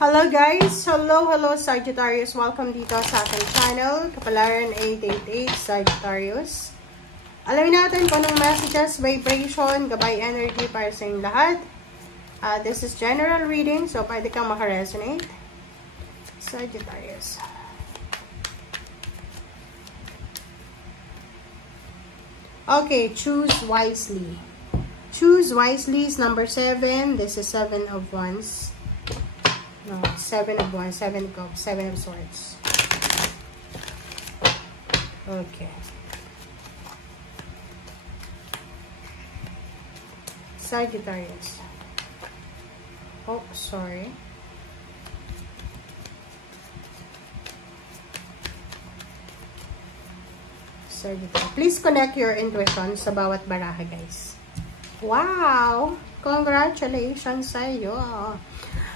Hello guys! Hello Sagittarius! Welcome dito sa aking channel, Kapalaran 888 Sagittarius. Alamin natin kung anong messages, vibration, gabay energy para sa inyong lahat. This is general reading, so pwede kang makaresonate. Sagittarius. Okay, choose wisely. Choose wisely is number 7. This is 7 of Wands. No, 7 of Wands, 7 of Cups, 7 of Swords. Okay. Sagittarius. Oh, sorry. Sagittarius. Please connect your intuition sa bawat baraha, guys. Wow! Congratulations sa iyo.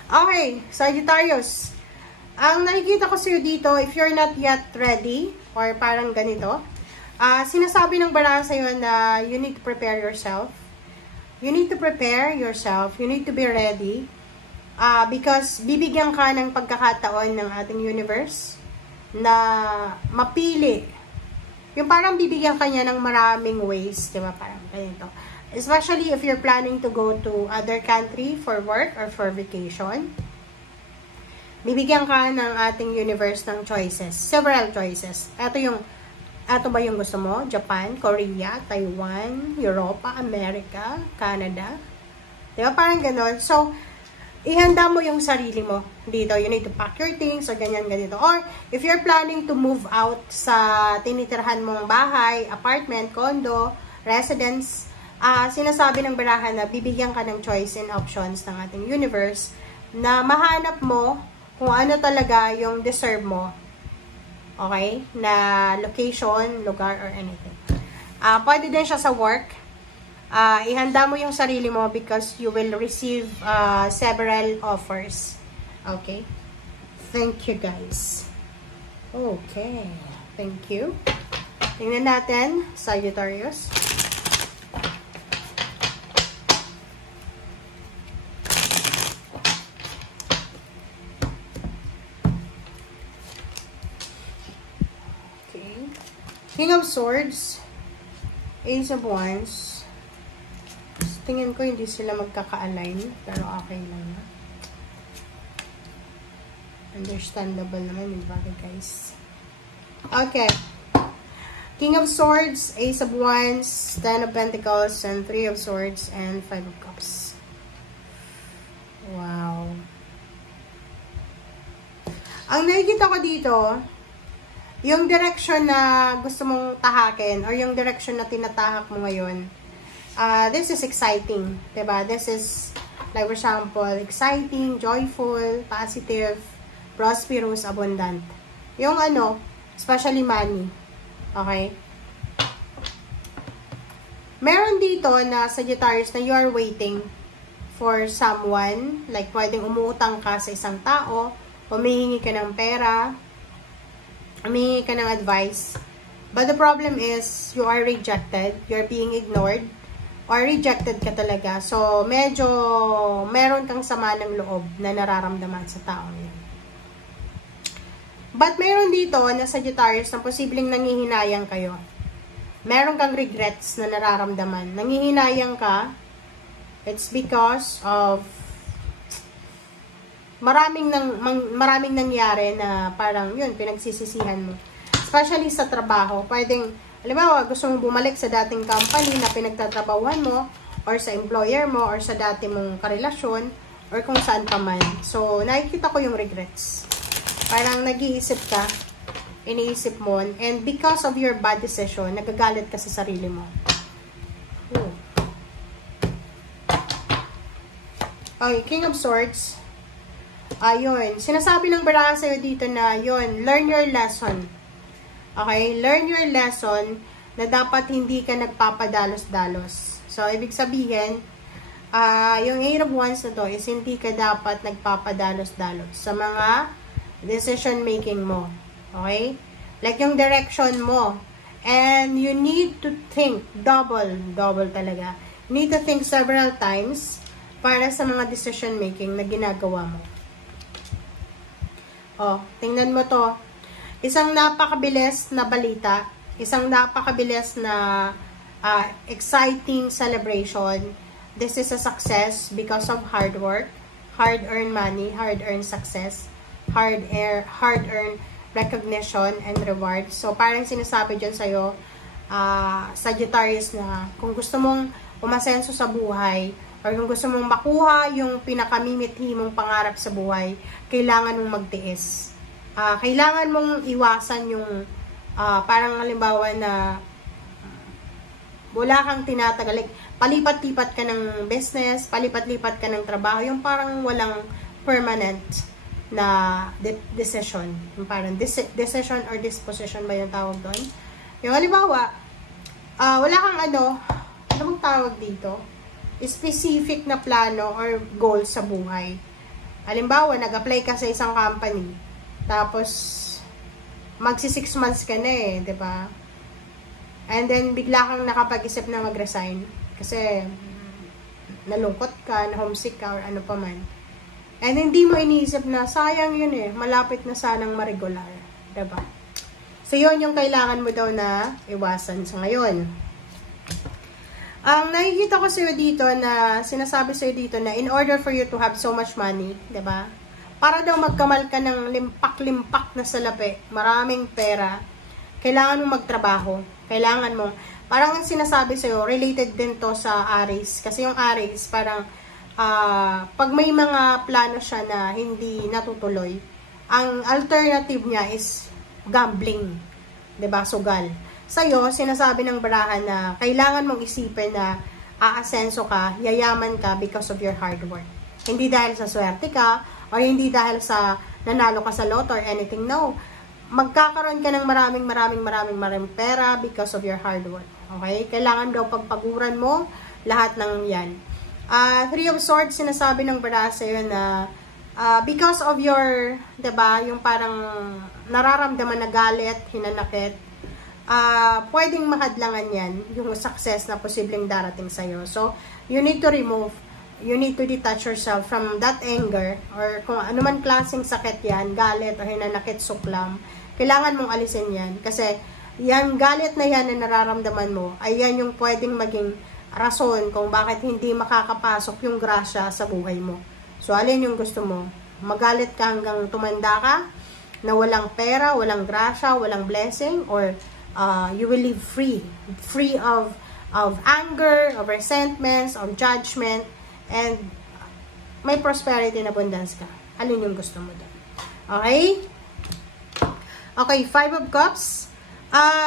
Okay, Sagittarius. Ang nakikita ko sa'yo dito, if you're not yet ready, or parang ganito, sinasabi ng baraha sa'yo na you need to prepare yourself. You need to prepare yourself. You need to be ready. Because bibigyan ka ng pagkakataon ng ating universe na mapili. Yung parang bibigyan ka niya ng maraming ways, di ba? Parang ganito. Especially if you're planning to go to other country for work or for vacation. Bibigyan ka ng ating universe ng choices. Several choices. Ito ba yung gusto mo? Japan, Korea, Taiwan, Europa, America, Canada. Diba? Parang ganon. So, ihanda mo yung sarili mo dito. You need to pack your things or ganyan, ganito. Or, if you're planning to move out sa tinitirhan mong bahay, apartment, condo, residence, sinasabi ng baraha na bibigyan ka ng choice and options ng ating universe na mahanap mo kung ano talaga yung deserve mo. Okay? Na location, lugar, or anything. Pwede din siya sa work. Ihanda mo yung sarili mo because you will receive several offers. Okay? Thank you, guys. Okay. Thank you. Tingnan natin, Sagittarius. King of Swords, Ace of Wands. Tingin ko hindi sila magkaka-align, pero okay lang na. Understandable naman, di ba guys? Okay. King of Swords, Ace of Wands, 10 of Pentacles, and 3 of Swords, and 5 of Cups. Wow. Ang nakikita ko dito, yung direction na gusto mong tahakin or yung direction na tinatahak mo ngayon, this is exciting, diba? This is, like for example, exciting, joyful, positive, prosperous, abundant. Yung ano, especially money. Okay? Meron dito na Sagittarius na you are waiting for someone, like pwedeng umuutang ka sa isang tao, humihingi ka ng pera, humingi ka ng advice. But the problem is, you are rejected. You're being ignored. Or rejected ka talaga. So, medyo meron kang sama ng loob na nararamdaman sa taong yun. But meron dito na Sagittarius na posibleng nangihinayang kayo. Meron kang regrets na nararamdaman. Nangihinayang ka. It's because of maraming nangyari na parang yun, pinagsisisihan mo. Especially sa trabaho. Pwedeng, halimbawa, gusto mong bumalik sa dating company na pinagtatrabahuhan mo, or sa employer mo, or sa dati mong karelasyon, or kung saan pa man. So, nakikita ko yung regrets. Parang nag-iisip ka, iniisip mo, and because of your bad decision, nagagalit ka sa sarili mo. Okay, King of Swords. Ayun. Sinasabi ng baraha sa'yo dito na, yun, learn your lesson. Okay? Learn your lesson na dapat hindi ka nagpapadalos-dalos. So, ibig sabihin, yung Eight of Wands na to is hindi ka dapat nagpapadalos-dalos sa mga decision-making mo. Okay? Like yung direction mo. And you need to think double talaga. You need to think several times para sa mga decision-making na ginagawa mo. Oh, tingnan mo to. Isang napakabilis na balita. Isang napakabilis na exciting celebration. This is a success because of hard work, hard-earned money, hard-earned success, hard-earned recognition and reward. So, parang sinasabi dyan sa'yo, Sagittarius, na kung gusto mong umasenso sa buhay, or kung gusto mong makuha yung pinakamimithi mong pangarap sa buhay, kailangan mong magtiis. Kailangan mong iwasan yung parang halimbawa na wala kang tinatagal. Like, palipat-lipat ka ng business, palipat-lipat ka ng trabaho, yung parang walang permanent na decision. Yung parang decision or disposition ba yung tawag doon? Yung halimbawa, wala kang ano bang tawag dito? Specific na plano or goal sa buhay. Halimbawa, nag-apply ka sa isang company, tapos magsi 6 months ka na eh, 'di ba? And then bigla kang nakapag-isip na mag-resign kasi nalungkot ka, na homesick ka, or ano pa man. And hindi mo iniisip na sayang yun eh, malapit na sanang ma-regular, 'di ba? So yun yung kailangan mo daw na iwasan sa ngayon. Ang nakikita ko sa'yo dito na, sinasabi sa'yo dito na in order for you to have so much money, 'di ba? Para daw magkamal ka ng limpak-limpak na salapi, maraming pera, kailangan mong magtrabaho. Kailangan mo, parang ang sinasabi sa'yo, related din to sa Aries. Kasi yung Aries, parang, pag may mga plano siya na hindi natutuloy, ang alternative niya is gambling. 'Di ba? Sugal. Sa'yo, sinasabi ng barahan na kailangan mong isipin na aasenso ka, yayaman ka because of your hard work. Hindi dahil sa swerte ka, or hindi dahil sa nanalo ka sa lotto or anything. No. Magkakaroon ka ng maraming pera because of your hard work. Okay? Kailangan daw pagpaguran mo lahat ng yan. Three of Swords, sinasabi ng barahan sa'yo na because of your, 'di ba, yung parang nararamdaman na galit, hinanakit, pwedeng mahadlangan yan yung success na posibleng darating sa'yo. So, you need to detach yourself from that anger, or kung ano man klaseng sakit yan, galit o hinanakit, suklam, kailangan mong alisin yan. Kasi, yan, galit na yan na nararamdaman mo, ay yan yung pwedeng maging rason kung bakit hindi makakapasok yung grasya sa buhay mo. So, alin yung gusto mo? Magalit ka hanggang tumanda ka, na walang pera, walang grasya, walang blessing, or you will live free of anger, of resentments, of judgment, and may prosperity and abundance ka. Alin yung gusto mo doon? Okay? Okay, 5 of Cups.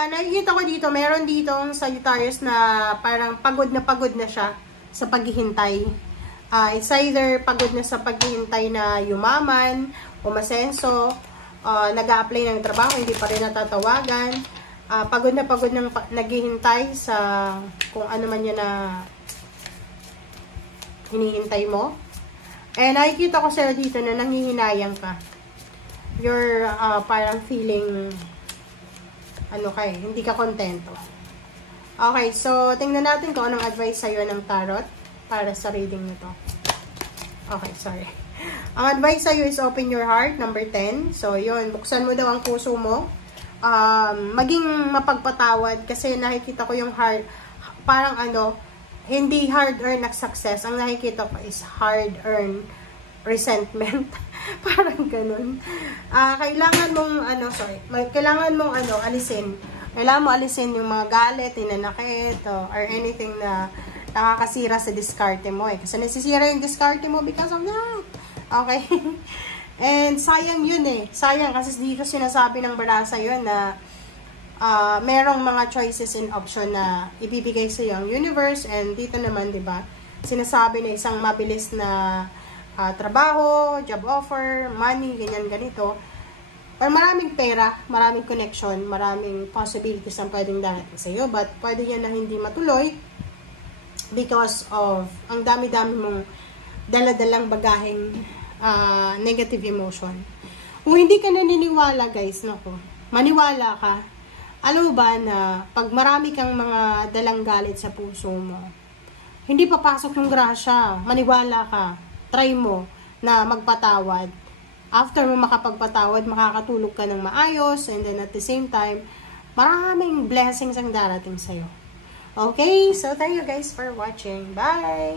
Nakikita ko dito, meron ditong Sagittarius na parang pagod na siya sa paghihintay. It's either pagod na sa paghihintay na yumaman, umasenso, nag-a-apply ng trabaho, hindi pa rin natatawagan, pagod na naghihintay sa kung ano man yun na hinihintay mo. And nakikita ko sa'yo dito na nanghihinayang ka. You're parang feeling hindi ka kontento. Okay, so tingnan natin kung anong advice sa'yo ng tarot para sa reading nito. Okay, sorry. Ang advice sa'yo is open your heart, number 10. So, yun, buksan mo daw ang puso mo. Maging mapagpatawad kasi nakikita ko yung parang hindi hard-earned na success. Ang nakikita ko is hard-earned resentment. Parang ganun. Kailangan mong, kailangan mong, alisin. Kailangan mo alisin yung mga galit, hinanakit, or anything na nakakasira sa diskarte mo eh. Kasi nasisira yung diskarte mo because of that. Okay? And sayang yun eh. Sayang kasi dito sinasabi ng barasa yun na merong mga choices and option na ibibigay sa yung universe. And dito naman, di ba, sinasabi na isang mabilis na trabaho, job offer, money, ganyan, ganito. Or maraming pera, maraming connection, maraming possibilities ang pwedeng darating sa iyo. But pwede yan na hindi matuloy because of ang dami-dami mong dala-dalang bagaheng negative emotion. Kung hindi ka naniniwala, guys, maniwala ka. Alam mo ba na pag marami kang mga dalang galit sa puso mo, hindi papasok yung grasya. Maniwala ka. Try mo na magpatawad. after mo makapagpatawad, makakatulog ka ng maayos, and then at the same time, maraming blessings ang darating sa'yo. Okay? So, thank you guys for watching. Bye!